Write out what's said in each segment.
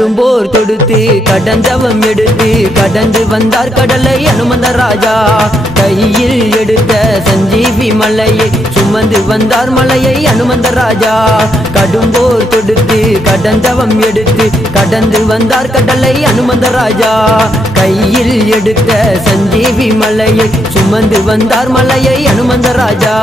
கடும்போர் தொடுத்து கடந்தவம் எடுத்து கடந்து வந்தார் கடலை அனுமந்த ராஜா கையில் எடுத்த சஞ்சீவி மலையை சுமந்து வந்தார் மலையை அனுமந்த ராஜா கடும்போர் தொடுத்து கடந்தவம் எடுத்து கடந்து வந்தார் கடலை அனுமந்த ராஜா கையில் எடுத்த சஞ்சீவி மலையை சுமந்து வந்தார் மலையை அனுமந்த ராஜா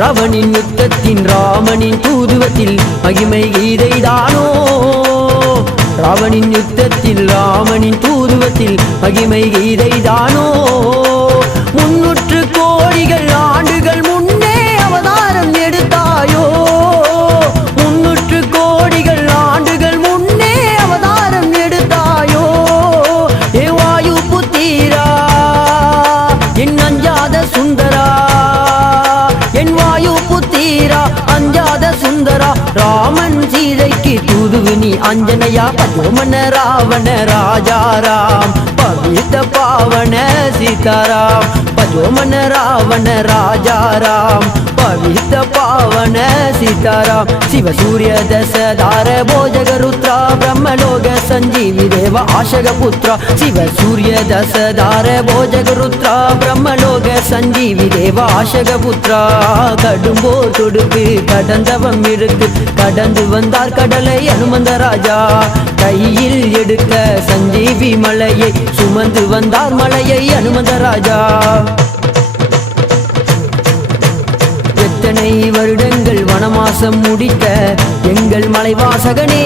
ராவணின் யுத்தத்தின் ராமனின் தூதுவத்தில் மகிமை கீதைதானோ ராவணின் யுத்தத்தில் ராமனின் தூதுவத்தில் மகிமை கீதைதானோ 300 கோடிகள் ஆண்டுகள் முன்னே அவதாரம் எடுத்தாயோ 300 கோடிகள் ஆண்டுகள் முன்னே அவதாரம் எடுத்தாயோ ஏ வாயு புத்திரா என் அஞ்சாத சுந்தரா என் வாயு புத்திரா அஞ்சாத சுந்தரா ராமன் சீதைக்கு தூதுவு நீ அஞ்சனையா பஜோமன ராவண ராஜாராம் பவித்த பாவன சீதாராம் பஜோமன ராவண ராஜாராம் பவித்த பாவன சீதாராம் சிவசூரிய தசதார போஜகருத்ரா பிரம்மலோக சஞ்சீவி தேவ ஆஷக புத்ரா சிவசூரிய தசதார போஜகருத்ரா பிரம்மலோக சஞ்சீவி தேவ ஆஷக புத்ரா கடும்போர் தொடுத்து கடந்தவம் எடுத்து கடந்து வந்தார் கடலை அனுமந்த ராஜா கையில் எடுக்க சஞ்சீவி மலையை சுமந்து வந்தார் மலையை அனுமந்த ராஜா எத்தனை வருடங்கள் வனவாசம் முடித்த எங்கள் மலைவாசகனே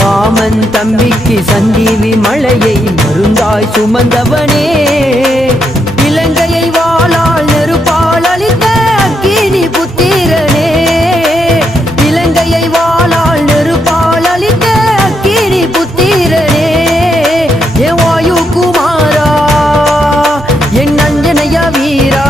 பாமன் தம்பிக்கு சஞ்சீவி மலையை மருந்தாய் சுமந்தவனே இலங்கையை வாளால் நெருப்பால் அளித்த அக்கினி புத்திரனே இலங்கையை வாளால் நெருப்பால் அளித்த அக்கினி புத்திரனே ஏ வாயு குமாரா என் அஞ்சனைய வீரா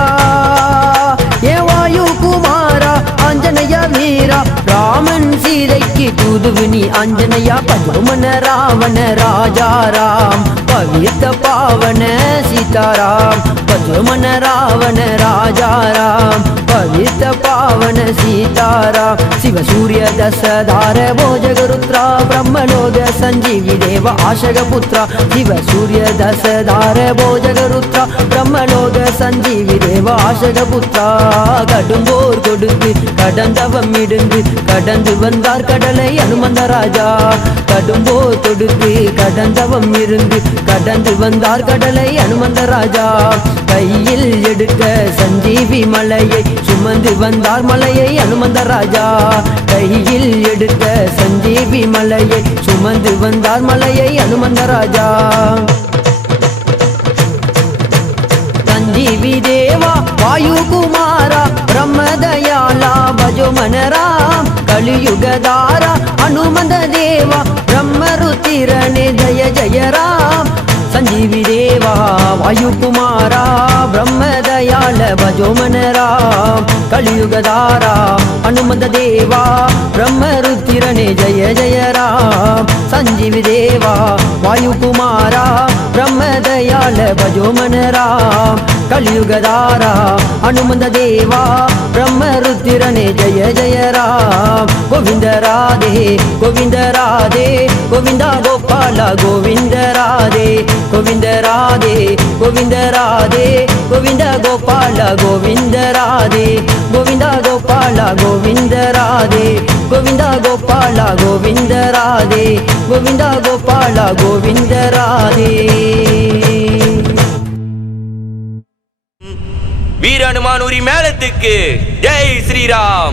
ஏ வாயு குமாரா அஞ்சனைய வீரா ராமன் சீதைக்கு தூதுவு நீ அஞ்சனையா பஜோமன ராவண ராஜாராம் பவித்த பாவன சீதாராம் பஜோமன ராவண ராஜாராம் பவித்த பாவன சீதாராம் சிவசூரிய தசதார போஜகருத்ரா பிரம்மலோக சஞ்சீவி தேவ ஆஷக புத்ரா சிவசூரிய தசதார போஜகருத்ரா பிரம்மலோக சஞ்சீவி தேவ ஆஷக புத்ரா கடும்போர் கொடுத்து கடந்தவம் இருந்து கடந்து வந்தார் கடலை அனுமந்த ராஜா கடும்போர் தொடுத்து கடந்தவம் இருந்து கடந்து வந்தார் கடலை அனுமந்த ராஜா கையில் எடுக்க சஞ்சீவி மலையை சுமந்து வந்தார் மலையை அனுமந்த ராஜா கையில் எடுக்க சஞ்சீவி மலையை சுமந்து வந்தார் மலையை அனுமந்த ராஜா சஞ்சீவி தேவா வாயு குமாரா பிரம்மதயாலா பஜோமன ராம் கலியுகதாரா அனுமந்த தேவா பிரம்மருத்திரனே ஜய ஜய ராம் संजीवी देवा वायु कुमारा ब्रह्मदयाल भजोमन राम कलियुगदारा हनुमंत देवा ब्रह्मरुद्रने जय जय राम संजीवी देवा वायु कुमारा ब्रह्मदयाल भजोमन राम कलियुगदारा हनुमंत देवा ब्रह्मरुद्रने जय जय राम गोविंद राधे गोविंद राधे गोविंदा गोपाला गोविंद राधे गोविंद राधे गोविंद राधे गोविंद गोपाला गोविंद राधे गोविंद गोपाला गोविंद राधे गोविंद गोपाला गोविंद राधे गोविंद गोपाला गोविंद राधे वीर हनुमानूरी मेलत्तुक्कु जय श्री राम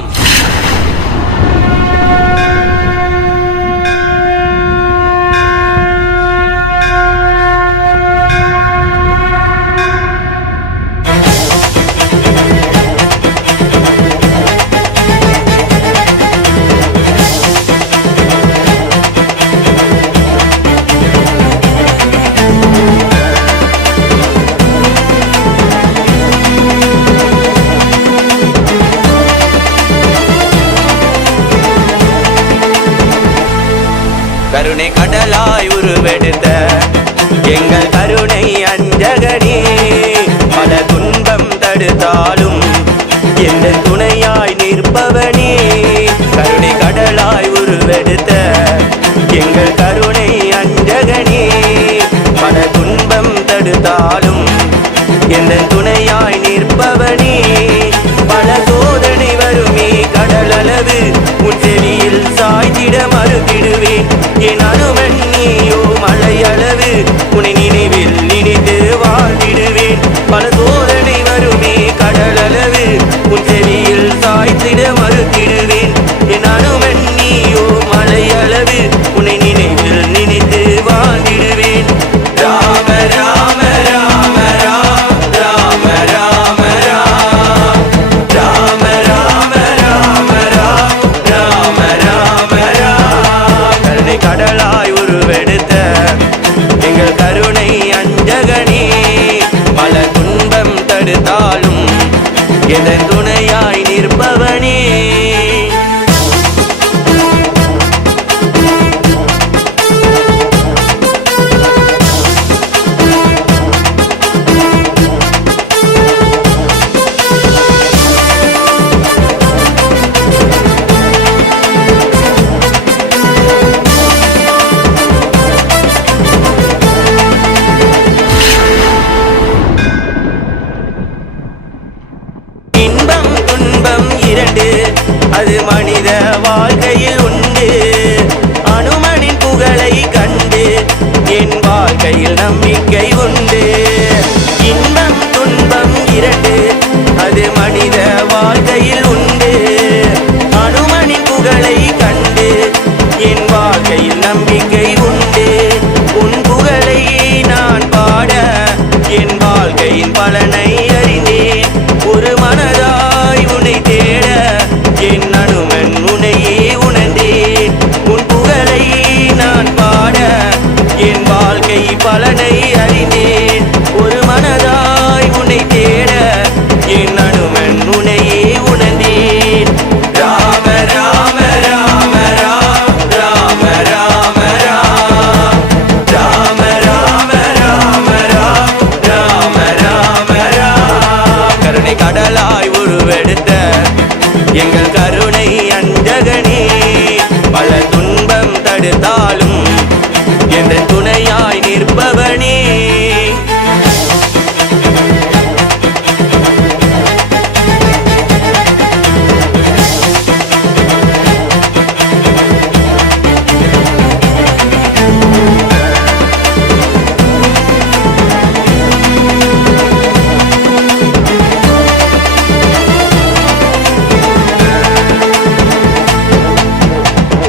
கருணை கடலாய் உருவெடுத்த எங்கள் கருணை அஞ்சகனே பல துன்பம் தடுத்தாலும் எந்த துணையாய் நிற்பவனே கருணை கடலாய் உருவெடுத்த எங்கள் கருணை அஞ்சகனே பல துன்பம் தடுத்தாலும் எந்த துணையாய் நிற்பவனே பல சோதனை வருமே கடலளவு உன் செவியில் சாய்த்திட மறுத்திடுவேன் என் அனுமன் நீயோ மலையளவு உன்னை நினைவில் நினைத்து வாழ்ந்திடுவேன் பல சோதனை வருமே கடலளவு உன் செவியில் சாய்த்திட மறுத்திடுவேன் என் அனுமன் நீயோ மலையளவு உன்னை நினைவில் நினைத்து வாழ்ந்திடுவேன் ராம ராம ராம ராம ராம ராம ராம ராம ராம ராம ராம ராம கருணை கடலாய் உருவெடுத்த எங்கள் கருணை அஞ்சகனே பல துன்பம் தடுத்தாலும் எதன் துணையாய் நிற்பவனே இன்பம் துன்பம் இரண்டு அது மனித வாழ்க்கையில் உண்டு அனுமனின் புகழை கண்டு என் வாழ்க்கையில் நம்பிக்கை உண்டு இன்பம் துன்பம் இரண்டு அது மனித வாழ்க்கையில் உண்டு அனுமனின் புகழை கண்டு என் வாழ்க்கையில் நம்பிக்கை உண்டு உன் புகழை நான் பாட என் வாழ்க்கையின் பலனை அறிந்தேன் ஒரு மனதாய் உன்னை தேட என் அனுமன் உன்னையே உணர்ந்தேன் உன் புகழை நான் பாட என் வாழ்க்கை பலனை அறிந்தேன் ஒரு மனதாய் உன்னை தேட என் அனுமன் உன்னையே உணர்ந்தேன் ராம ராம ராம ராம ராம ராம ராம ராம ராம ராம ராம ராம கருணை கடலாய் உருவெடுத்த எங்கள் கருணை அஞ்சகனே பல துன்பம் தடுத்தாலும் எந்த துணையாய் நிற்பவனே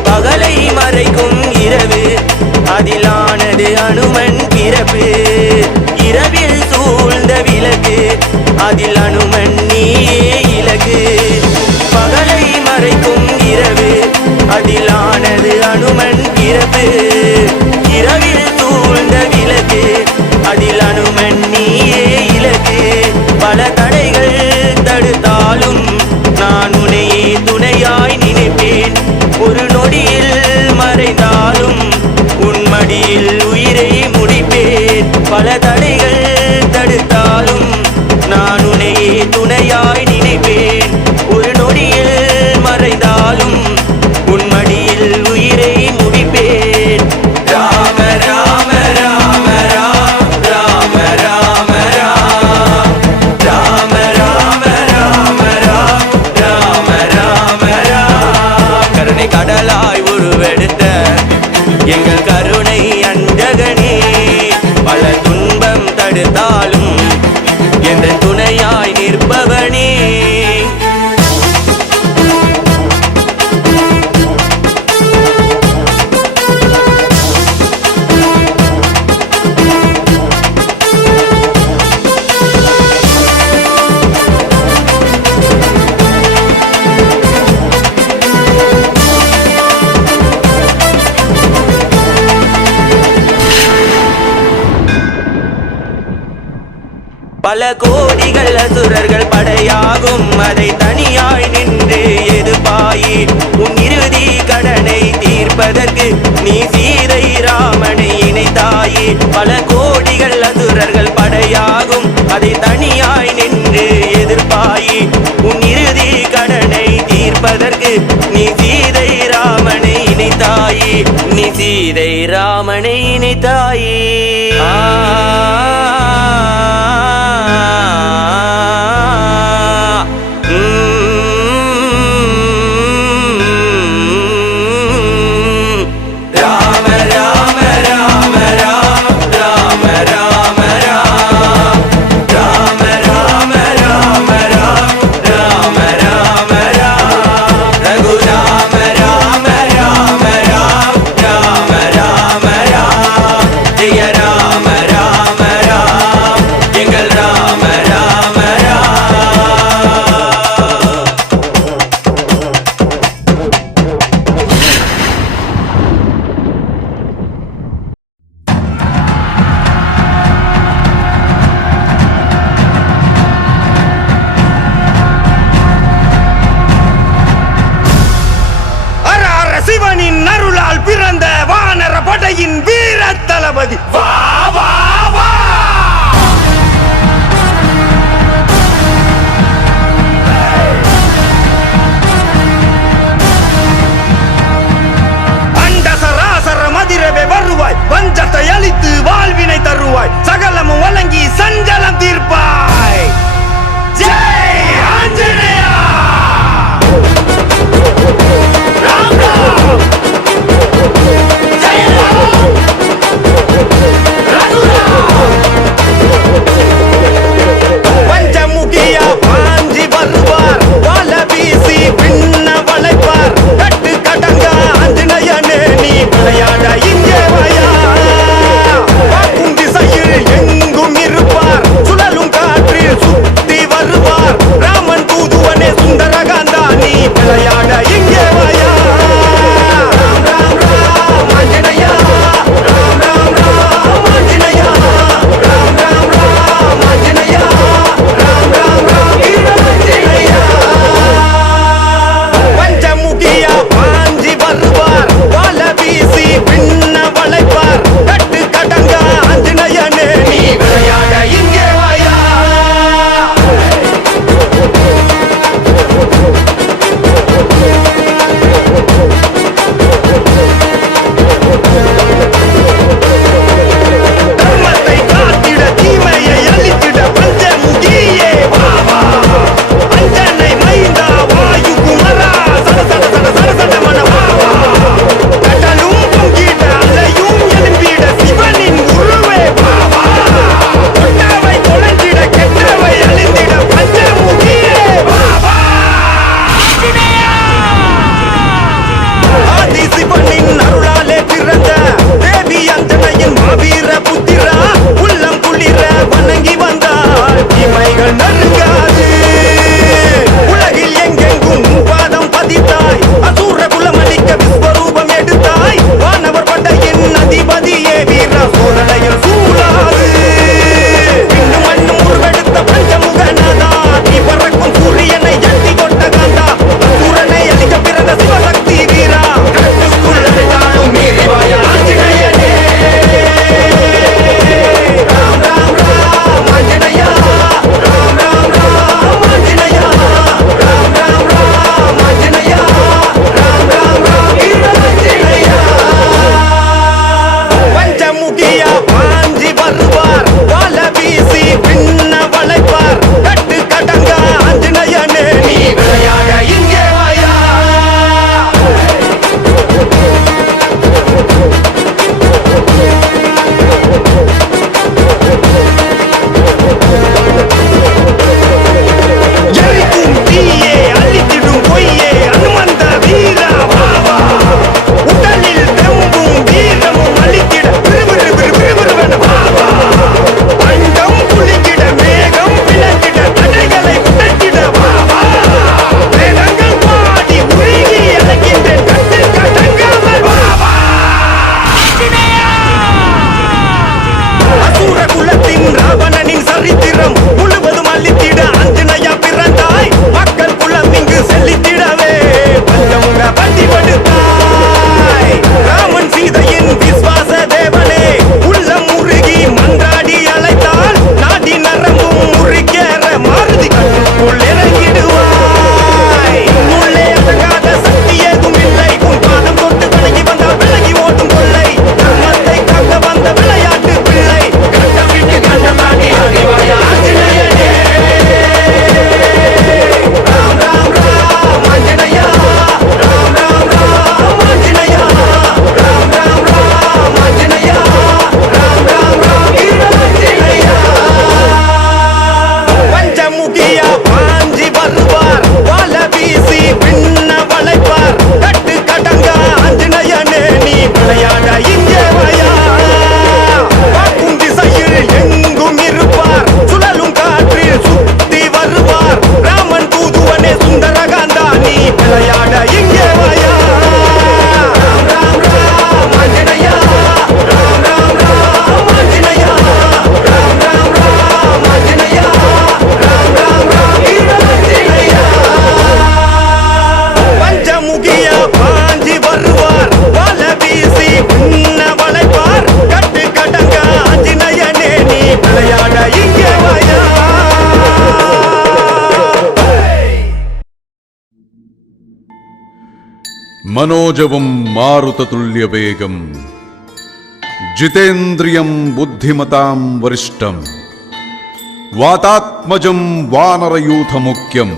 பகலை மறைக்கும் இரவு அதிலானது அனுமன் பிறப்பு இரவில் சூழ்ந்த விளக்கு அதில் அனுமன் நீயே இலகு பகலை மறைக்கும் இரவு அதிலானது அனுமன் பிறப்பு இரவில் சூழ்ந்த விளக்கு அதில் அனுமன் நீயே இலகு பல தடைகள் தடுத்தாலும் நான் உன்னையே துணையாய் நினைப்பேன் ஒரு நொடியில் மறைந்தாலும் உன் மடியில் உயிரை முடிப்பேன் பல தடைகள் தடுத்தாலும் நான் உன்னையே துணையாய் நினைப்பேன் ஒரு நொடியில் மறைந்தாலும் உன் மடியில் உயிரை முடிப்பேன் ராம ராம ராம ராம ராம ராம ராம ராம ராம ராம ராம ராம கருணை கடலாய் உருவெடுத்த எங்கள் கருணை அஞ்சகனே பல துன்பம் தடுத்தாலும் எந்த துணையாய் நிற்பவனே பல கோடிகள் அசுரர்கள் படையாகும் அதை தனியாய் நின்று எதிர்ப்பாயி உன் இறுதி கடனை தீர்ப்பதற்கு நீ சீதை ராமனை இணைத்தாயே பல கோடிகள் அசுரர்கள் படையாகும் அதை தனியாய் நின்று எதிர்ப்பாயி உன் இறுதி ராமனை இணைத்தாயே சிவனின் அருளால் பிறந்த வானர படையின் வீர தளபதி வா வா வா அண்ட சராசர மதிரவே வருவாய் வஞ்சத்தை அழித்து வாழ்வினை தருவாய் சகலமும் வழங்கி சஞ்சலம் தீர்ப்பாய் ஜெய் ஆஞ்சநேயா ராம் ராம் ஜெய் ராம் मनोजवं मारुततुल्यवेगं जितेन्द्रियं बुद्धिमतां वरिष्ठं वातात्मजं वानरयूथमुख्यं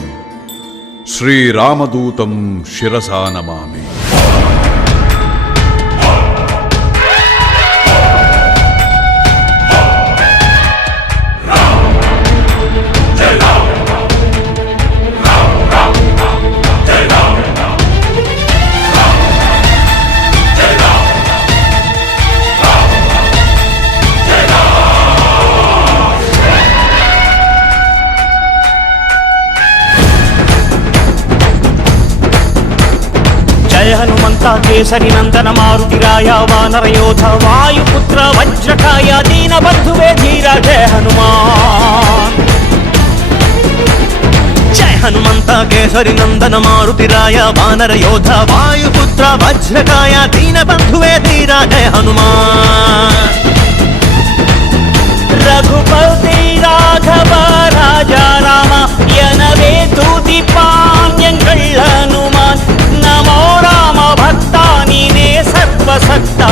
श्रीरामदूतं शिरसा नमामि। जय हनुमंता केसरी नंदन मारुतिराय वानर योध वायुपुत्र वज्रकाय दीन बंधुवे धीरा जय हनुमान। जय हनुमंता केसरी नंदन मारुतिराय वानर योध वायुपुत्र वज्रकाय दीन बंधुवे धीरा जय हनुमान। रघुपति राघव राजा राम यनवे तूति पाण्यंगल हनुमान। नमो राम भक्ता नीने सर्वसक्ता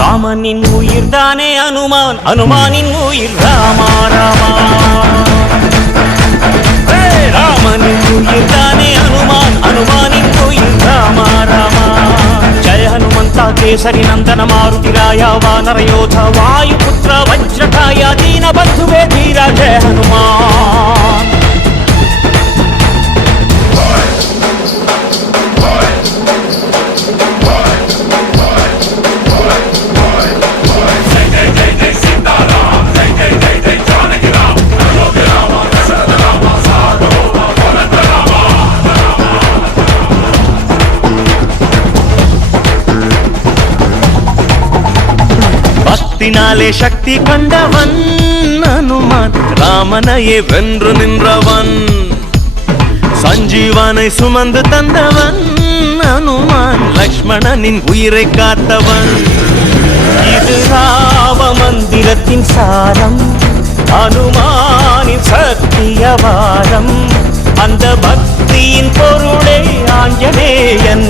रामनिन उयिर्दाने हनुमान हनुमानिन उयिर रामा रामा। रामनिन उयिर्दाने हनुमान हनुमानिन उयिर रामा रामा। जय हनुमंता केसरी नंदन मारुतिराय वानर योध वायुपुत्र वज्रकाय दीन बंधुवे धीरा जय हनुमान। பக்தினாலே சக்தி கண்டவன் ஹனுமான் ராமனையே வென்று நின்றவன் சஞ்சீவனை சுமந்து தந்தவன் ஹனுமான் லக்ஷ்மணனின் உயிரை காத்தவன் இது ராம மந்திரத்தின் சாரம் ஹனுமானின் சத்தியவாரம் அந்த பக்தியின் பொருளே ஆஞ்சநேயன்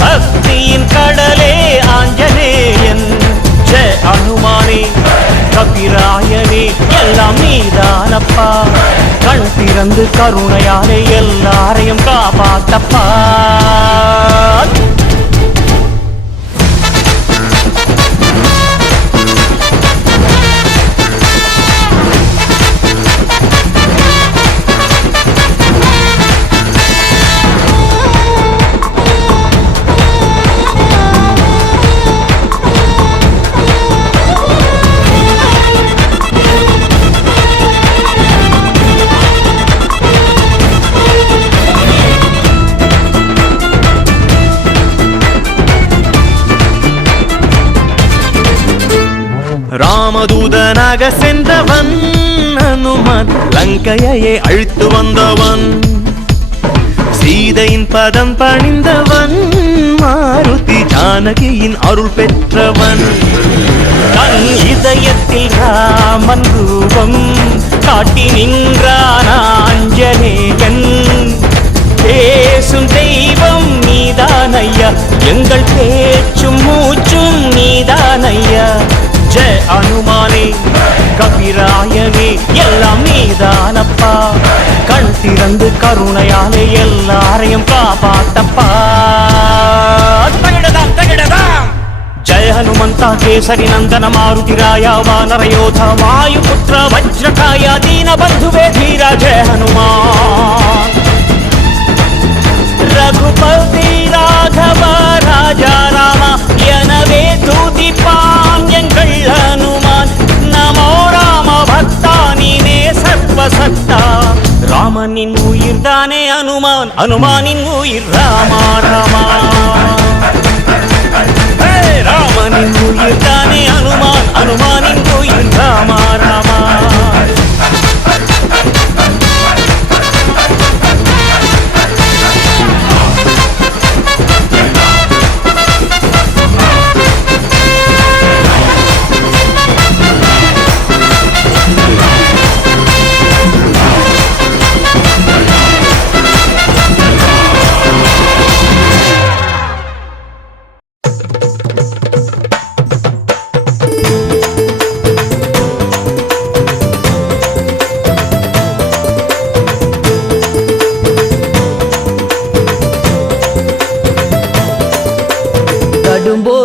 சக்தியின் கடலே ஆஞ்சநேயன் जय हनुमाने कपिरायने எல்லாம் நீதானப்பா கண் திறந்து கருணையாலே எல்லாரையும் காப்பாத்தப்பா ராமதூதனாக சென்றவன் ஹனுமான் லங்கையை அழித்து வந்தவன் சீதையின் பதம் பணிந்தவன் மாருதி ஜானகியின் அருள் பெற்றவன் தன் இதயத்தில் ராமன் ரூபம் காட்டி நின்றான் ஆஞ்சநேயன் பேசும் தெய்வம் நீதானையா எங்கள் பேச்சும் மூச்சும் நீதானையா जय हनुमाने कपिरायने எல்லாம் நீதானப்பா கண் திறந்து கருணையாலே எல்லாரையும் காப்பாத்தப்பா தகிடதாம் தகிடதாம்। जय हनुमंता केसरी नंदन मारुतिराय वानर योध वायुपुत्र वज्रकाय दीन बंधुवे धीरा जय हनुमान। रघुपति राघव राजा राम यनवे तूति पाण्यंगल हनुमान। नमो राम भक्ता नीने सर्वसक्ता रामनिन उयिर्दाने हनुमान हनुमानिन उयिर रामा रामा। रामनिन उयिर्दाने हनुमान हनुमानिन उयिर रामा रामा।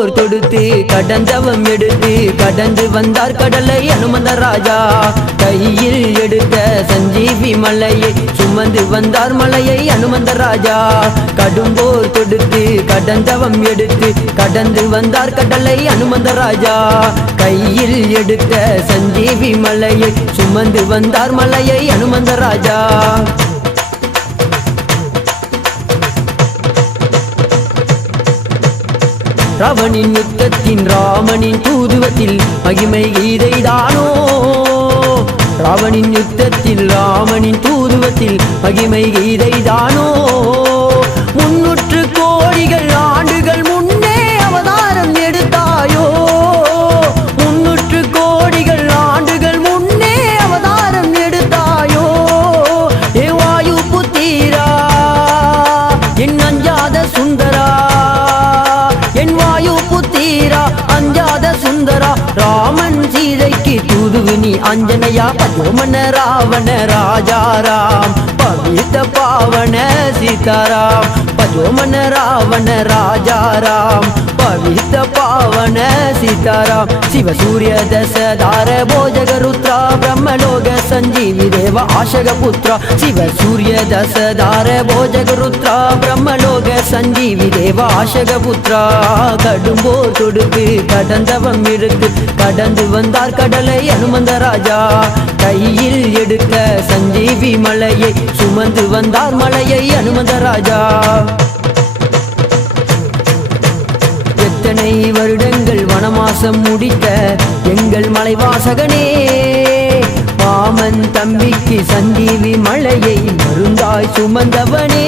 கடும்போர் தொடுத்து கடந்தவம் எடுத்து கடந்து வந்தார் கடலை அனுமந்த ராஜா கையில் எடுத்த சஞ்சீவி மலையை சுமந்து வந்தார் மலையை அனுமந்த ராஜா கடும்போர் தொடுத்து கடந்தவம் எடுத்து கடந்து வந்தார் கடலை அனுமந்த ராஜா கையில் எடுத்த சஞ்சீவி மலையை சுமந்து வந்தார் மலையை அனுமந்த ராஜா ராவணின் யுத்தத்தின் ராமனின் தூதுவத்தில் மகிமை கீதைதானோ ராவணின் யுத்தத்தில் ராமனின் தூதுவத்தில் மகிமை கீதைதானோ 300 கோடிகள் ஆண்டுகள் முன்னே அவதாரம் எடுத்தாயோ 300 கோடிகள் ஆண்டுகள் முன்னே அவதாரம் எடுத்தாயோ ஏ வாயு புத்திரா என் அஞ்சாத சுந்தரா என் வாயு புத்திரா அஞ்சாத சுந்தரா ராமன் சீதைக்கு தூதுவு நீ அஞ்சனையா பஜோமன ராவண ராஜாராம் பவித்த பாவன சீதாராம் பஜோமன ராவண ராஜாராம் பவித்த பாவன சீதாராம் சிவசூரிய தசதார போஜக ருத்ரா பிரம்மலோக சஞ்சீவி தேவ ஆஷக புத்ரா சிவசூரிய தசதார போஜக ருத்ரா பிரம்மலோக சஞ்சீவி தேவ ஆஷக புத்ரா கடும்போர் தொடுத்து கடந்தவம் எடுத்து கடந்து வந்தார் கடலை அனுமந்த ராஜா கையில் எடுத்த சஞ்சீவி மலையை சுமந்து வந்தார் மலையை அனுமந்த ராஜா எத்தனை வருடங்கள் வனமாசம் முடித்த எங்கள் மலைவாசகனே மாமன் தம்பிக்கு சஞ்சீவி மலையை மருந்தாய் சுமந்தவனே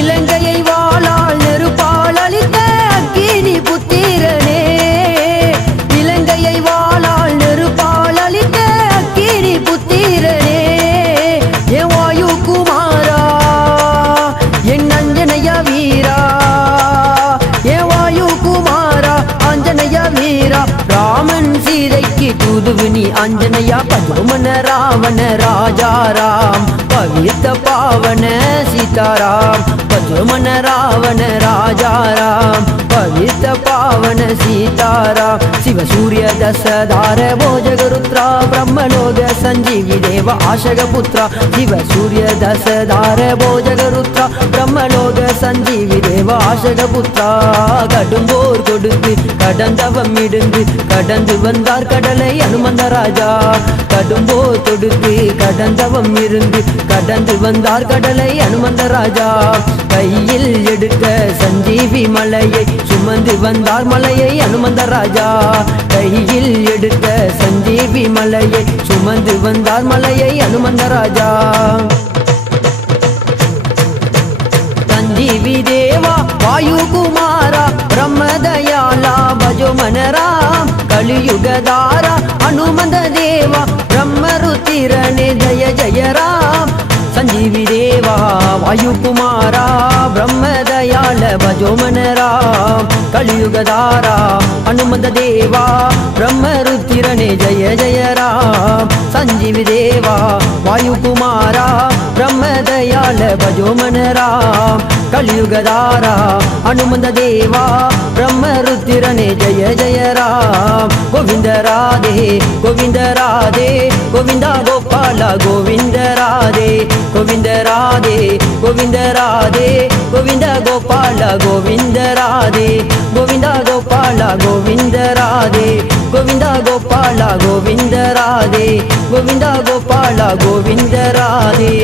இலங்கையை வாளால் நெருப்பால் அளித்த அக்கினி புத்திரனே இலங்கையை வாளால் நெருப்பால் அளித்த அக்கினி புத்திரனே என் வாயு குமாரா என் அஞ்சனைய வீரா என் வாயு குமாரா அஞ்சனைய வீரா ராமன் சீதைக்கு தூதுவு நீ அஞ்சனையா பஜோமன ராவண ராஜாராம் பவித்த பாவன சீதாராம் பஜோமன ராவண ராஜாராம் பவித்த பாவன சீதாராம் சிவசூரிய தசதார போஜக ருத்ரா பிரம்மலோக சஞ்சீவி தேவ ஆஷக புத்ரா சிவசூரிய தசதார போஜக ருத்ரா பிரம்மலோக சஞ்சீவி தேவ ஆஷக புத்ரா கடும்போர் கொடுத்து கடந்தவம் இருந்து கடந்து வந்தார் கடலை அனுமந்த ராஜா கடும்போர் தொடுத்து கடந்தவம் இருந்து கடந்து வந்தார் கடலை அனுமந்த ராஜா கையில் எடுத்த சஞ்சீவி மலையை சுமந்து வந்தார் மலையை அனுமந்த ராஜா கையில் எடுத்த சஞ்சீவி மலையை சுமந்து வந்தார் மலையை அனுமந்த ராஜா சஞ்சீவி தேவா வாயு குமாரா பிரம்மதயாலா பஜோமன ராம் கலியுகதாரா அனுமந்த தேவா பிரம்மருத்திரனே ஜய ஜய ராம் संजीवी देवा वायु कुमारा ब्रह्मदयाल भजोमन राम कलियुगदारा हनुमंत देवा ब्रह्मरुद्रने जय जय राम संजीवी देवा वायु कुमारा ब्रह्मदयाल भजोमन राम कलियुगदारा हनुमंत देवा ब्रह्मरुद्रने जय जय राम गोविंद राधे गोविंद राधे गोविंद गोपाल गोविंद राधे गोविंद राधे गोविंद राधे गोविंद गोपाल गोविंद राधे गोविंद गोपाल गोविंद राधे गोविंद गोपाल गोविंद राधे गोविंद गोपाल गोविंद राधे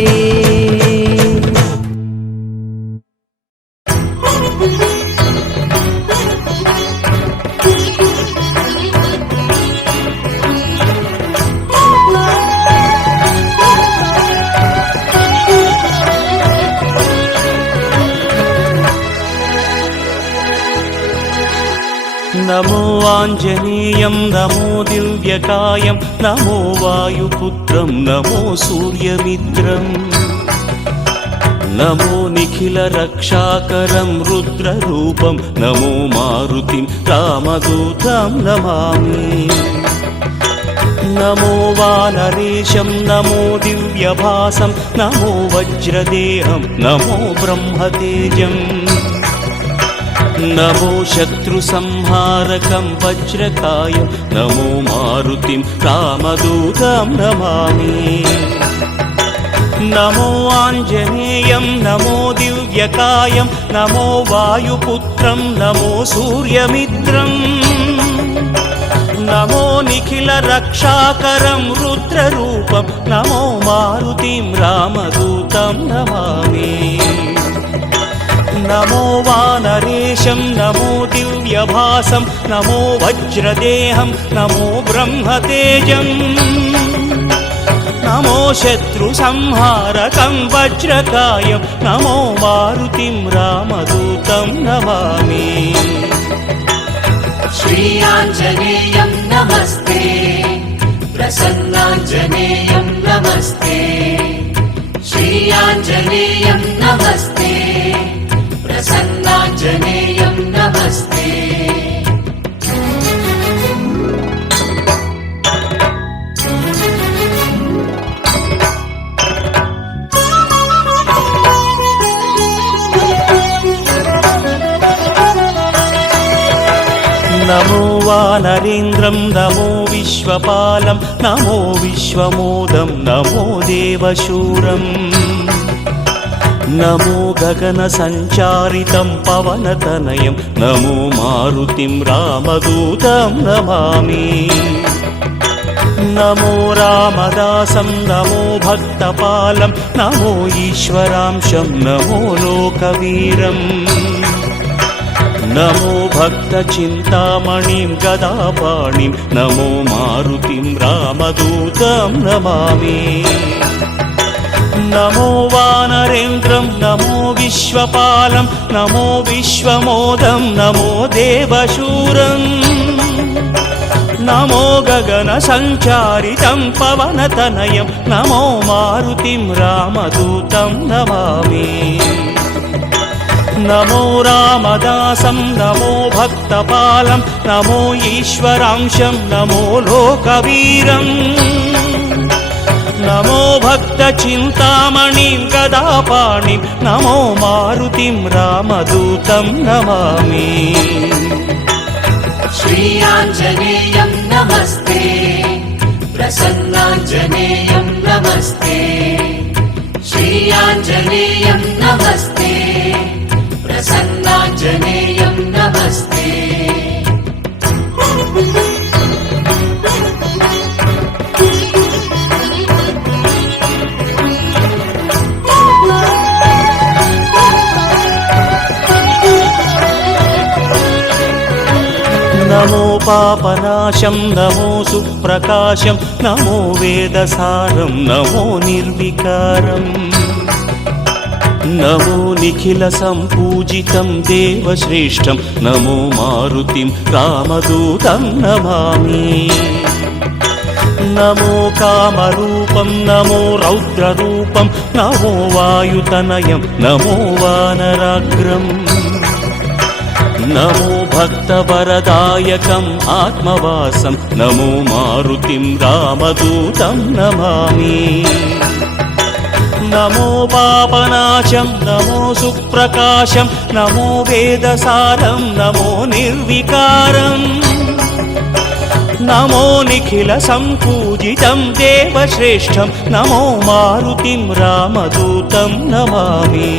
नमो आञ्जनेयं नमो दिव्यकायं नमो वायुपुत्रं नमो सूर्यमित्रम् नमो निखिलरक्षाकरं रुद्ररूपं नमो मारुतिं रामदूतं नमामि नमो वानरेशं नमो दिव्यभासं नमो वज्रदेहं नमो ब्रह्मतेजम् నమో శత్రు సంహారకం వజ్రకాయం నమో మారుతిం రామదూతం నమామి నమో ఆంజనేయం నమో దివ్యకాయం నమో వాయుపుత్రం నమో సూర్యమిత్రం నమో నిఖిల రక్షాకరం రుద్రరూపం నమో మారుతిం రామదూతం నమామి నమో వానరేశం నమో దివ్యభాసం నమో వజ్రదేహం నమో బ్రహ్మతేజం నమో శత్రు సంహారకం వజ్రకాయం నమో మారుతిం రామదూతం నమామి श्रीयाञ्जनेयं नमस्ते प्रसन्नाञ्जनेयं नमस्ते श्रीयाञ्जनेयं नमस्ते प्रसन्नाञ्जनेयं नमस्ते నమో వానరేంద్రం నమో విశ్వపాలం నమో విశ్వమోదం నమో దేవశూరం నమో గగన సంచారితం పవనతనయం నమో మారుతిం రామదూతం నమామి నమో రామదాసం నమో భక్తపాలం నమో ఈశ్వరాంశం నమో లోకవీరం నమో భక్త చింతామణిం గదాపాణిం నమో మారుతిం రామదూతం నమామి నమో వానరేంద్రం నమో విశ్వపాలం నమో విశ్వమోదం నమో దేవశూరం నమో గగన సంచారితం పవనతనయం నమో మారుతిం రామదూతం నమామి నమో రామదాసం నమో భక్తపాలం నమో ఈశ్వరాంశం నమో లోకవీరం నమో భక్త చింతామణిం గదాపాణిం నమో మారుతిం రామదూతం నమామి श्रीयाञ्जनेयं नमस्ते प्रसन्नाञ्जनेयं नमस्ते श्रीयाञ्जनेयं नमस्ते प्रसन्नाञ्जनेयं नमस्ते నమో పాపనాశం నమో సుప్రకాశం నమో వేదసారం నమో నిర్వికారం నమో నిఖిల సంపూజితం దేవశ్రేష్టం నమో మారుతిం రామదూతం నమామి నమో కామరూపం నమో రౌద్రరూపం నమో వాయుతనయం నమో వానరాగ్రం నమో భక్తవరదాయకం ఆత్మవాసం నమో మారుతిం రామదూతం నమామి నమో పాపనాశం నమో సుప్రకాశం నమో వేదసారం నమో నిర్వికారం నమో నిఖిల సంపూజితం దేవశ్రేష్టం నమో మారుతిం రామదూతం నమామి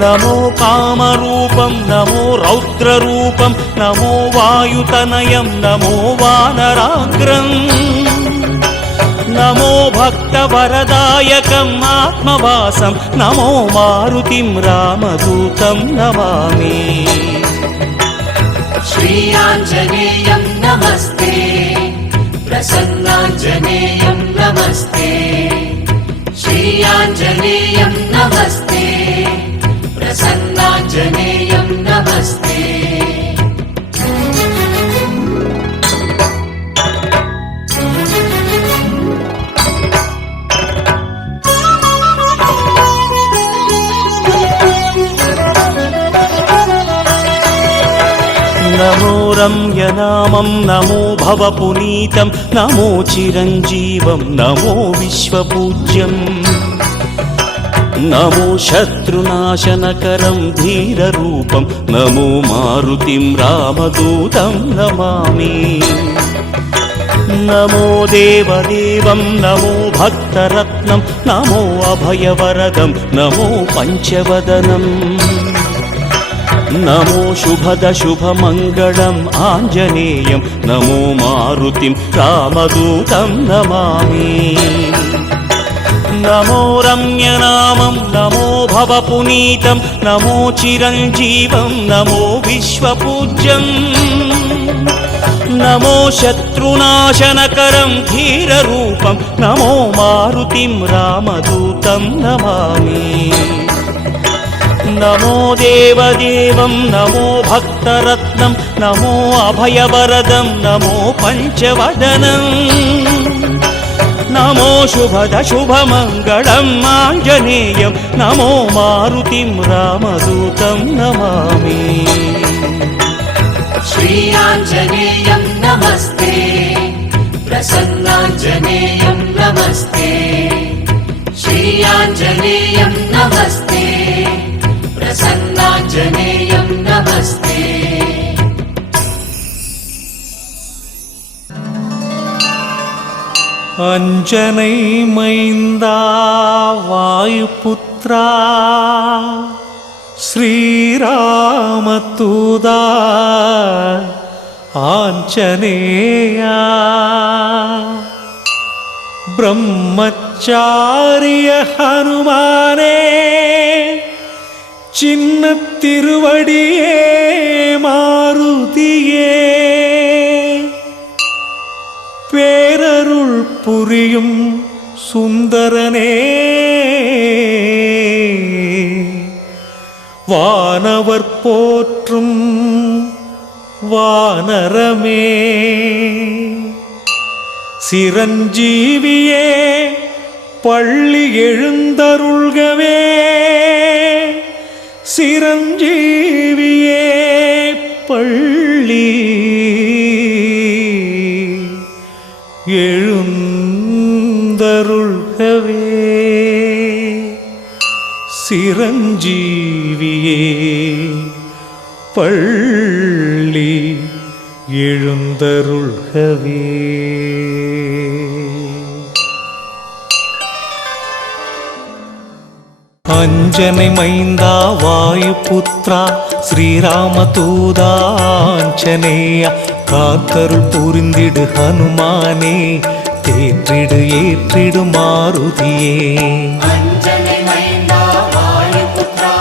నమో కామరూపం నమో రౌద్రరూపం నమో వాయుతనయం నమో వానరాగ్రం నమో భక్తవరదాయకం ఆత్మవాసం నమో మారుతిం రామదూతం నమామి श्रीयाञ्जनेयं नमस्ते प्रसन्नाञ्जनेयं नमस्ते श्रीयाञ्जनेयं नमस्ते प्रसन्नाञ्जनेयं नमस्ते నమో రమ్యనామం నమో భవపునీతం నమో చిరంజీవం నమో విశ్వపూజ్యం नमो शत्रुनाशनकरं धीररूपं नमो मारुतिं रामदूतं नमामि नमो देवदेवं नमो भक्तरत्नं नमो अभयवरदं नमो पञ्चवदनं नमो शुभदशुभमङ्गलम् आञ्जनेयं नमो मारुतिं रामदूतं नमामि नमो रम्यनामं नमो भवपुनीतं नमो चिरञ्जीवं नमो विश्वपूज्यं नमो शत्रुनाशनकरं धीररूपं नमो मारुतिं रामदूतं नमामि नमो देवदेवं नमो भक्तरत्नं नमो अभयवरदं नमो पञ्चवदनं नमो शुभदशुभमङ्गलम् आञ्जनेयं नमो मारुतिं रामदूतं नमामि श्रीयाञ्जनेयं नमस्ते प्रसन्नाञ्जनेयं नमस्ते श्रीयाञ्जनेयं नमस्ते प्रसन्नाञ्जनेयं नमस्ते अञ्जनै मैन्दा वायुपुत्रा श्रीरामतूदा आञ्जनेया ब्रह्मचार्य हनुमाने चिन्नतिरुवडिये मारुतिये பேரருள் புரியும் சுந்தரனே வானவர் போற்றும் வானரமே சிரஞ்சீவியே பள்ளி எழுந்தருள்கவே சிரஞ்சீவியே பள்ளி எழுந்தருள்கவே சிரஞ்சீவியே பள்ளி எழுந்தருள்கவே அஞ்சனை மைந்தா வாயுபுத்ரா ஸ்ரீராமதூதா ஆஞ்சநேயா காத்தருள் புரிந்திடு ஹனுமானே தேற்றிடு ஏற்றிடு மாருதியே அஞ்சனை மைந்தா வாயுபுத்ரா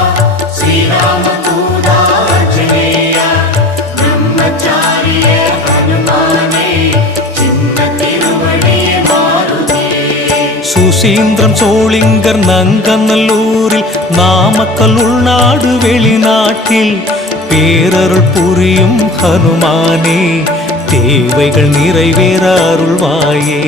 ஸ்ரீராமதூதா ஆஞ்சநேயா பிரம்மச்சாரியே ஹனுமானே சின்ன திருவடியே மாருதியே சுசீந்திரம் சோளிங்கர் நங்கநல்லூரில் நாமக்கல் உள்நாடு வெளிநாட்டில் பேரருள் புரியும் ஹனுமானே தேவைகள் நிறைவேற அருள்வாயே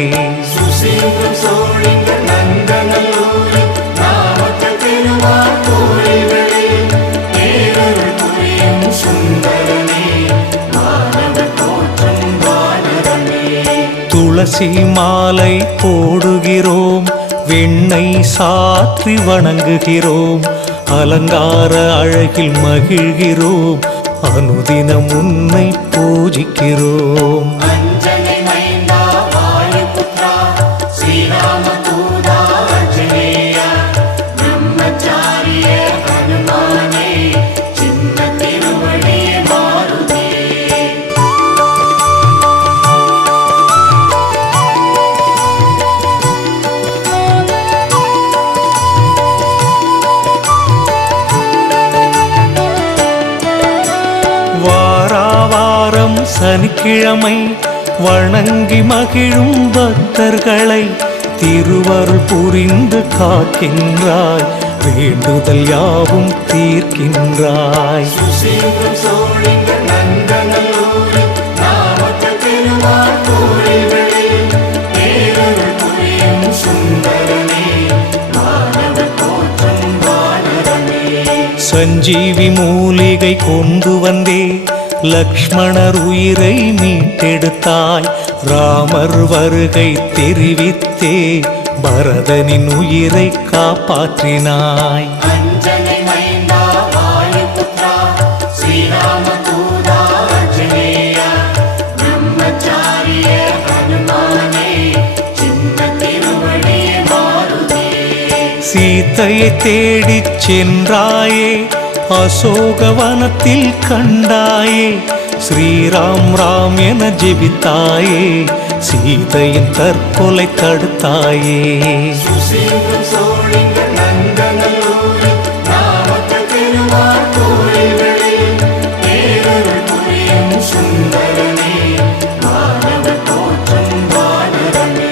சுசீந்திரம் சோழிங்கர் நங்கநல்லூரில் நாமக்கல் பெருமாள் கோயில்களில் பேரருள் புரியும் சுந்தரனே மானவர் போற்றும் வானரமே துளசி மாலை போடுகிறோம் வெண்ணை சாற்றி வணங்குகிறோம் அலங்கார அழகில் மகிழ்கிறோம் அனுதினம் உன்னை பூஜிக்கிறோம் அஞ்சனை மைந்தா வாயுபுத்ரா ஸ்ரீராமதூதா ஆஞ்சநேயா பிரம்மச்சாரியே ஹனுமானே சின்ன திருவடியே மாருதியே வாராவாரம் சனிக்கிழமை வணங்கி மகிழும் பக்தர்களை திருவருள் புரிந்து காக்கின்றாய் வேண்டுதல் யாவும் தீர்க்கின்றாய் சுசீந்திரம் சோழிங்கர் நங்கநல்லூரில் நாமக்கல் பெருமாள் கோயில்களில் பேரருள் புரியும் சுந்தரனே மானவர் போற்றும் வானரமே சஞ்சீவி மூலிகை கொண்டு வந்தே லக்ஷ்மணர் உயிரை மீட்டெடுத்தாய் ராமர் வருகை தெரிவித்தே பரதனின் உயிரை காப்பாற்றினாய். அஞ்சனை மைந்தா வாயுபுத்ரா ஸ்ரீராம தூதா ஆஞ்சநேயா பிரம்மச்சாரிய ஹனுமானே சின்ன திருவடியே மாருதியே. சீதையை தேடிச் சென்றாயே, அசோகவனத்தில் கண்டாயே, ஸ்ரீராம் ராம் என ஜெபித்தாயே, சீதையின் தற்கொலை தடுத்தாயே. சுசீந்திரம் சோழிங்க நந்தநல்லூரில் நாமக்கல் பெருமாள் கோயில்களில் பேரருள் புரியும் சுந்தரனே மாணவர் போற்றும் வானரமே.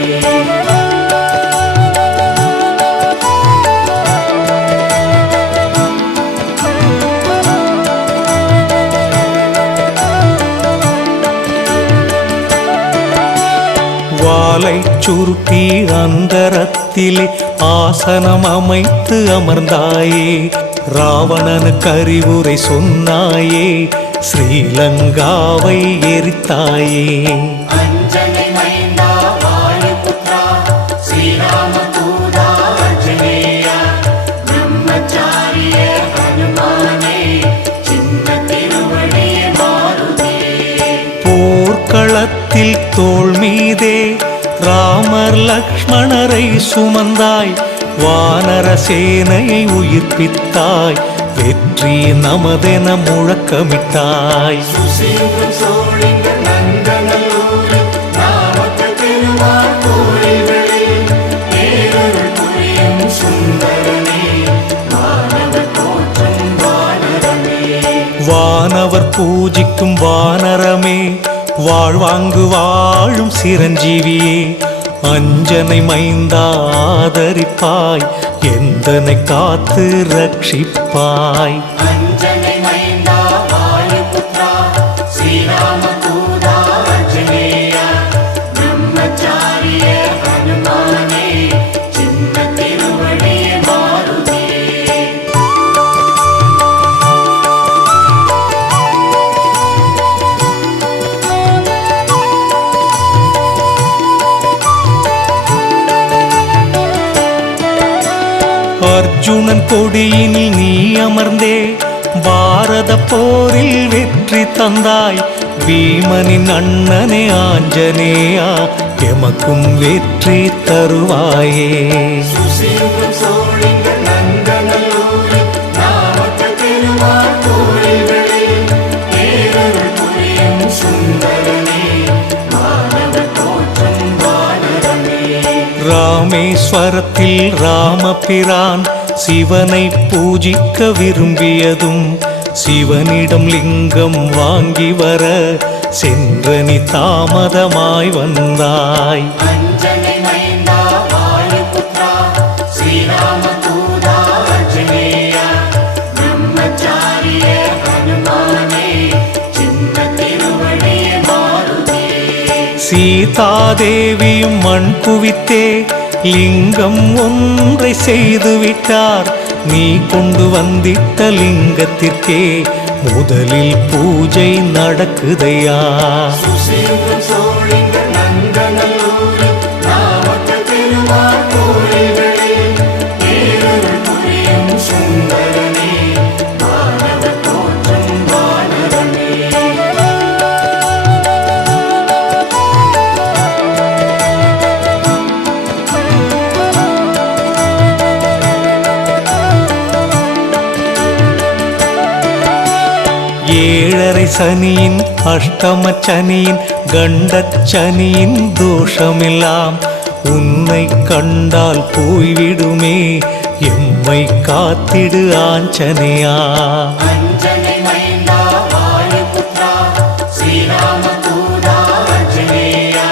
வாளை சுருட்டி அந்தரத்திலே ஆசனம் அமைத்து அமர்ந்தாயே, ராவணனுக்கு அறிவுரை சொன்னாயே, ஸ்ரீலங்காவை எரித்தாயே. அஞ்சனை மைந்தா வாயுபுத்ரா ஸ்ரீராம தூதா ஆஞ்சநேயா பிரம்மச்சாரிய ஹனுமானே சின்ன திருவடியே மாருதியே. போர்க்களத்தில் தோள் மீதே ராமர் லக்ஷ்மணரை சுமந்தாய், வானர சேனையை உயிர்ப்பித்தாய், வெற்றி நமதென முழக்கமிட்டாய். சுசீந்திரம் சோழிங்க நந்தநல்லூரில் நாமக்கல் பெருமாள் கோயில்களில் பேரருள் புரியும் சுந்தரனே மாணவர் போற்றும் வானரமே. வானவர் பூஜிக்கும் வானரமே, வாழ்வாங்கு வாழும் சிரஞ்சீவியே, அஞ்சனை மைந்தா ஆதரிப்பாய், எந்தனை காத்து ரட்சிப்பாய். அஞ்சனை மைந்தா வாயுபுத்ரா ஸ்ரீராம தூதா ஆஞ்சநேயா பிரம்மச்சாரிய ஹனுமானே சின்ன திருவடியே மாருதியே. அர்ஜுனன் கொடியினில் நீ அமர்ந்தே, பாரத போரில் வெற்றி தந்தாய், பீமனின் அண்ணனே ஆஞ்சநேயா, எமக்கும் வெற்றி தருவாயே. சுசீந்திரம் சோழிங்க நந்தநல்லூரில் நாமக்கல் பெருமாள் கோயில்களில் பேரருள் புரியும் சுந்தரனே மாணவர் போற்றும் வானரமே. ராமேஸ்வரத்தில் ராமபிரான் சிவனை பூஜிக்க விரும்பியதும், சிவனிடம் லிங்கம் வாங்கி வர சென்றனி தாமதமாய் வந்தாய். அஞ்சனை மைந்தா வாயுபுத்ரா ஸ்ரீராம தூதா ஆஞ்சநேயா பிரம்மச்சாரிய ஹனுமானே சின்ன திருவடியே மாருதியே. சீதாதேவியும் மண் குவித்தே லிங்கம் ஒன்றை செய்து விட்டார், நீ கொண்டு வந்திட்ட லிங்கத்திற்கே முதலில் பூஜை நடக்குதையா. சுசீந்திரம் சோழிங்க நந்தநல்லூரில் நாமக்கல் பெருமாள் கோயில்களில் பேரருள் புரியும் சுந்தரனே மாணவர் போற்றும் வானரமே. ஏழரை சனியின் அஷ்டம சனியின் கண்டச் சனியின் தோஷமெல்லாம் உன்னை கண்டால் போய்விடுமே, எம்மை காத்திடு ஆஞ்சநேயா. அஞ்சனை மைந்தா வாயுபுத்ரா ஸ்ரீராம தூதா ஆஞ்சநேயா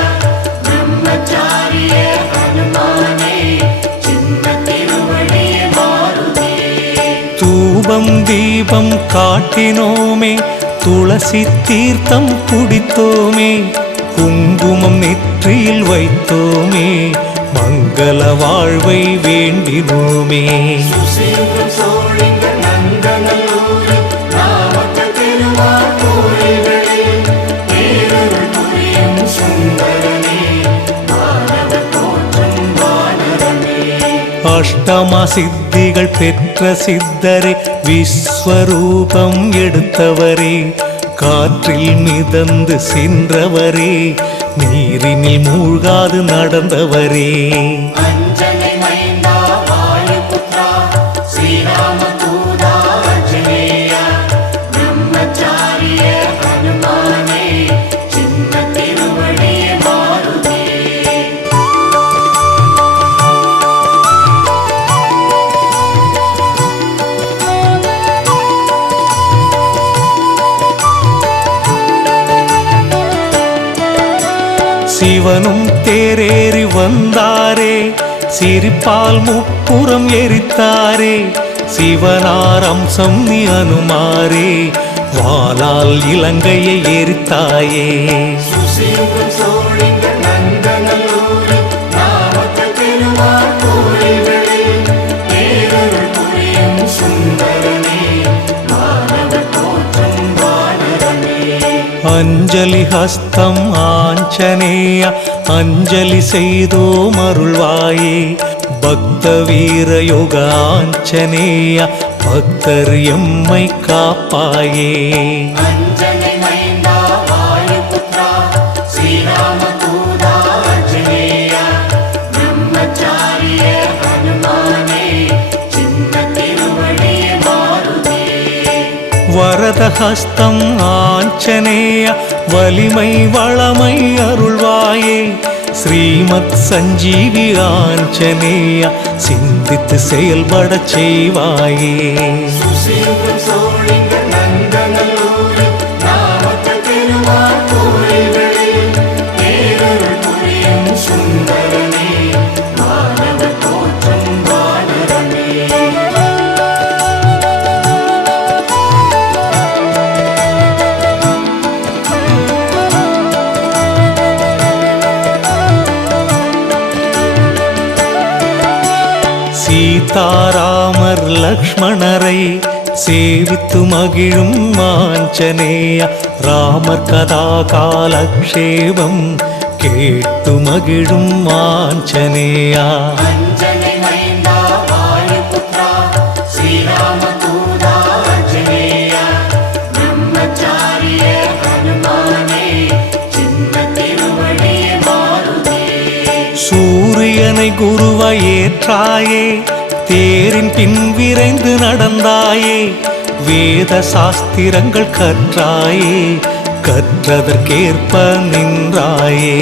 பிரம்மச்சாரிய ஹனுமானே சின்ன திருவடியே மாருதியே. தூபம் தீபம் காட்டினோமே, துளசி தீர்த்தம் குடித்தோமே, குங்குமம் நெற்றியில் வைத்தோமே, மங்கள வாழ்வை வேண்டினோமே. சுசீந்திரம் சோழிங்க நந்தநல்லூரில் நாமக்கல் பெருமாள் கோயில்களில் பேரருள் புரியும் சுந்தரனே மாணவர் போற்றும் வானரமே. அஷ்டமா சித்திகள் பெற்ற சித்தரே, விஸ்வரூபம் எடுத்தவரே, காற்றில் மிதந்து சென்றவரே, நீரினில் மூழ்காது நடந்தவரே. அஞ்சனை மைந்தா வாயுபுத்ரா ஸ்ரீராமதூதா ஆஞ்சநேயா பிரம்மச்சாரிய ஹனுமானே சின்ன திருவடியே மாருதே. சிவனும் தேரேறி வந்தாரே, சிரிப்பால் முப்புறம் எரித்தாரே, சிவனார் அம்சம் நீ அனுமாரே, வாளால் இலங்கையை எரித்தாயே. சுசீந்திரம் சோழிங்க நந்தநல்லூரில் நாமக்கல் பெருமாள் கோயில்களில் பேரருள் புரியும் சுந்தரனே மாணவர் போற்றும் வானரனே. அஞ்சலி ஹஸ்தம் ஆஞ்சநேய, அஞ்சலி செய்தோம் அருள்வாயே, பக்த வீர யோக ஆஞ்சநேய, பக்தர் எம்மை காப்பாயே. அஞ்சனை மைந்தா வாயுபுத்ரா ஸ்ரீராமதூதா ஆஞ்சநேயா பிரம்மச்சாரிய ஹனுமானே சின்ன திருவடியே மாருதே. வரதஹஸ்தம் ஆஞ்சநேய, வலிமை வளமை அருள்வாயே, ஸ்ரீமத் சஞ்சீவி ஆஞ்சநேய, சிந்தித்து செயல்படச் செய்வாயே. சுசீந்திரம் சோழிங்க நந்தநல்லூரில் நாமக்கல் பெருமாள் கோயில்களில் பேரருள் புரியும் சுந்தரனே மாணவர் போற்றும் வானரனே. சீதாராமர் லக்ஷ்மணரை சேவித்து மகிழும் ஆஞ்சநேய, ராமர் கதா காலக்ஷேபம் கேட்டு மகிழும் ஆஞ்சநேயா. அஞ்சனை மைந்தா வாயுபுத்ரா ஸ்ரீராமதூதா ஆஞ்சநேயா பிரம்மச்சாரிய ஹனுமானே சின்ன திருவடியே மாருதே. சூரியனை குருவாய் ஏற்றாயே, தேரின் பின் விரைந்து நடந்தாயே, வேத சாஸ்திரங்கள் கற்றாயே, கற்றதற்கேற்ப நின்றாயே.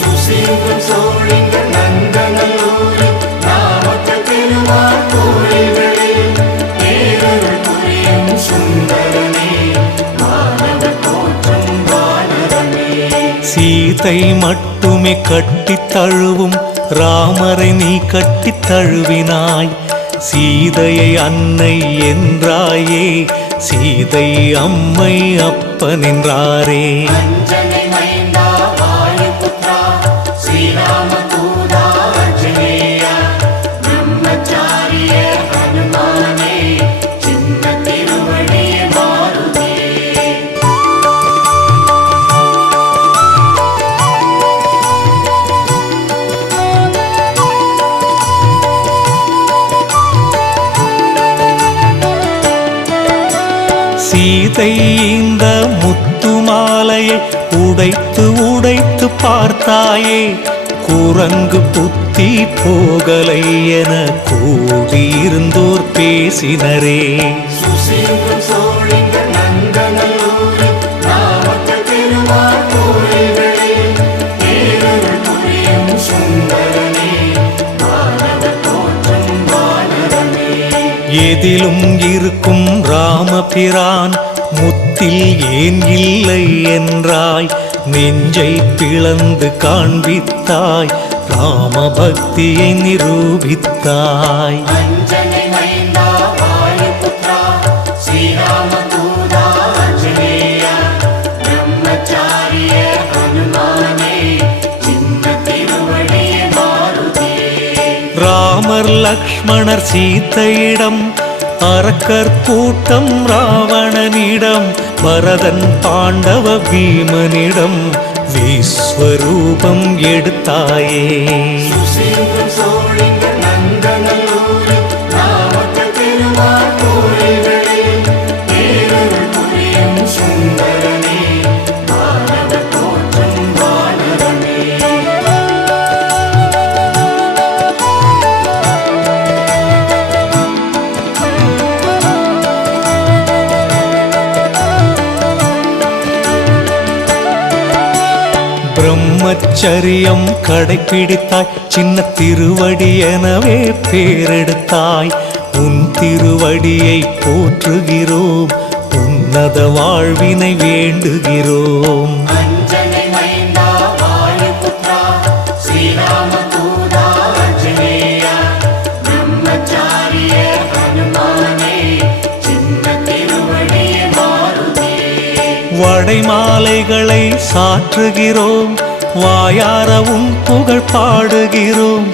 சுசீந்திரம் சோழிங்க நந்தநல்லூரில் நாமக்கல் பெருமாள் கோயில்களில் பேரருள் புரியும் சுந்தரனே மாணவர் போற்றும் வானரனே. சீதை மட்டுமே கட்டித் தழுவும் ராமரை நீ கட்டித் தழுவினாய், சீதையை அன்னை என்றாயே, சீதை அம்மை அப்பன் என்றாரே. அஞ்சனை மைந்தா வாயுபுத்ரா ஸ்ரீராமதூதா ஆஞ்சநேயா பிரம்மச்சாரிய ஹனுமானே சின்ன திருவடியே மாருதே. சீதை இந்த முத்து மாலையை உடைத்து உடைத்து பார்த்தாயே, குரங்கு புத்தி போகலை என கூடியிருந்தோர் பேசினரே. சுசீந்திரம் சோழிங்க நந்தநல்லூரில் நாமக்கல் பெருமாள் கோயில்களில் பேரருள் புரியும் சுந்தரனே மாணவர் போற்றும் வானரனே. எதிலும் இருக்கும் ராமபிரான் முத்தில் ஏன் இல்லை என்றாய், நெஞ்சை பிளந்து காண்பித்தாய், ராமபக்தியை நிரூபித்தாய். அஞ்சனை மைந்தா வாயுபுத்ரா ஸ்ரீராமதூதா ஆஞ்சநேயா பிரம்மச்சாரிய ஹனுமானே சின்ன திருவடியே மாருதே. ராமர் லக்ஷ்மணர் சீதையிடம், அரக்கர் கூட்டம் ராவணனிடம், பரதன் பாண்டவ பீமனிடம் விஸ்வரூபம் எடுத்தாயே. சுசீந்திரம் சோழிங்க நந்தநல்லூரில் பிரம்மச்சரியம் கடைப்பிடித்தாய், சின்ன திருவடி எனவே பேரெடுத்தாய். உன் திருவடியை போற்றுகிறோம், உன்னத வாழ்வினை வேண்டுகிறோம். அஞ்சனை மைந்தா வாயுபுத்ரா ஸ்ரீராமதூதா ஆஞ்சநேயா பிரம்மச்சாரிய ஹனுமானே சின்ன திருவடியே மாருதியே. வடைமாலைகளை சாற்றுகிறோம், வாயாரவும் புகழ் பாடுகிறோம்.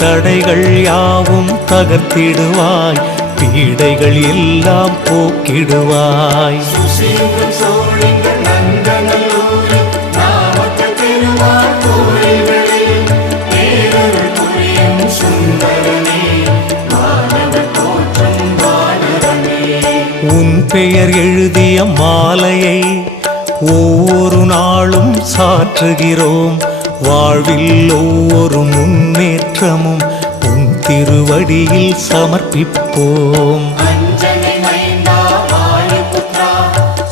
தடைகள் யாவும் தகர்த்திடுவாய், பீடைகள் எல்லாம் போக்கிடுவாய். சுசீந்திரம் சோழிங்கள் நந்தநல்லூரில் நாமக்கல் திருமால் கோயில்களில் பேரருள் புரியும் சுந்தரனே மாணவர் போற்றும் வானரனே. உன் பெயர் எழுதிய மாலையை ஒவ்வொரு நாளும் சாற்றுகிறோம். வாழ்வில் ஒவ்வொரு முன்னேற்றமும் உன் திருவடியில் சமர்ப்பிப்போம். அஞ்சனை மைந்தா வாயுபுத்ரா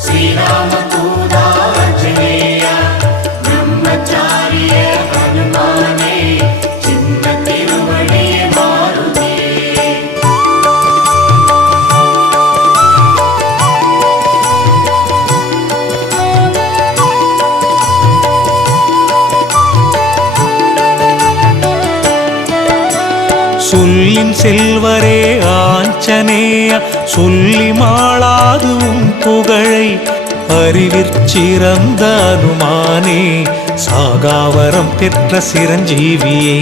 ஸ்ரீராமதூதா ஆஞ்சநேயா பிரம்மச்சாரிய ஹனுமானே சின்ன திருவடியே மாருதியே. சொல்லின் செல்வரே ஆஞ்சநேய, சொல்லி மாளாது உன் புகழை. அறிவிற்சிறந்த அனுமானே, சாகாவரம் பெற்ற சிரஞ்சீவியே.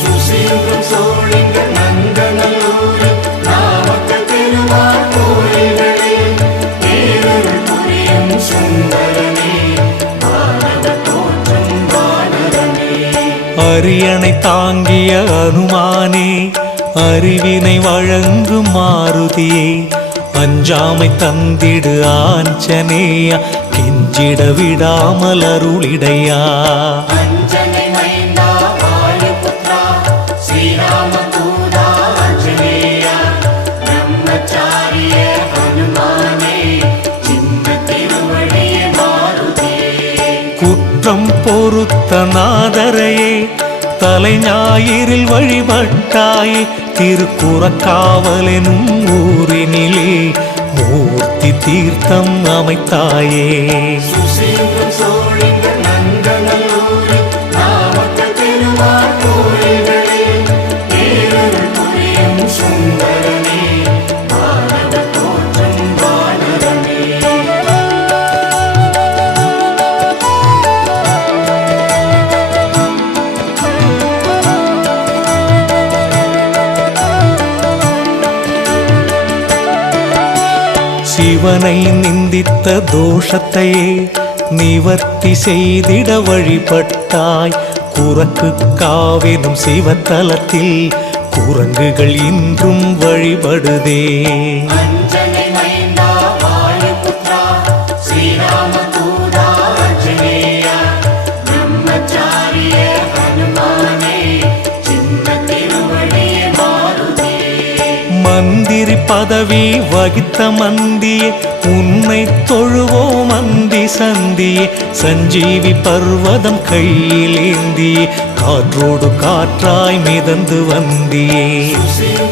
சுசீந்திரம் சோழிங்கள் நந்தநல்லூரில் நாமக்கல் திருமால் கோயில்களில் பேரருள் புரியும் சுந்தரனே மாணவர் போற்றும் வானரனே. அரியணை தாங்கிய அனுமானே, அறிவினை வழங்கும் மாருதியே. அஞ்சாமை தந்திடு ஆஞ்சநேயா, கெஞ்சிட விடாமல் அருளிடையா. அஞ்சனை மைந்தா வாயுபுத்ரா ஸ்ரீராமதூதா ஆஞ்சநேயா பிரம்மச்சாரிய ஹனுமானே சின்ன திருவடியே மாருதியே. குற்றம் பொறுத்த நாதரையே, தலை ஞாயிறில் வழிபட்டாயே. திருக்குறக்காவலெனும் ஊரினிலே மூர்த்தி தீர்த்தம் அமைத்தாயே. சுசீந்திரம் சோழிங்கள் நந்தநல்லூரில் நாமக்கல் திருமால் கோயில்களில் பேரருள் புரியும் சுந்தரனே மாணவர் போற்றும் வானரனே. சிவனை நிந்தித்த தோஷத்தையே நிவர்த்தி செய்திட வழிபட்டாய். குரக்கு காவெனும் சிவத்தலத்தில் குரங்குகள் இன்றும் வழிபடுதே. அஞ்சனை மைந்தா வாயுபுத்ரா ஸ்ரீராமதூதா ஆஞ்சநேயா பிரம்மச்சாரிய ஹனுமானே சின்ன திருவடியே மாருதியே. மந்திரி பதவி வகித்த மந்தியே, உன்னை தொழுவோம் அந்தி சந்தியே. சஞ்சீவி பர்வதம் கையில் ஏந்தியே, காற்றோடு காற்றாய் மிதந்து வந்தியே. சுசீந்திரம்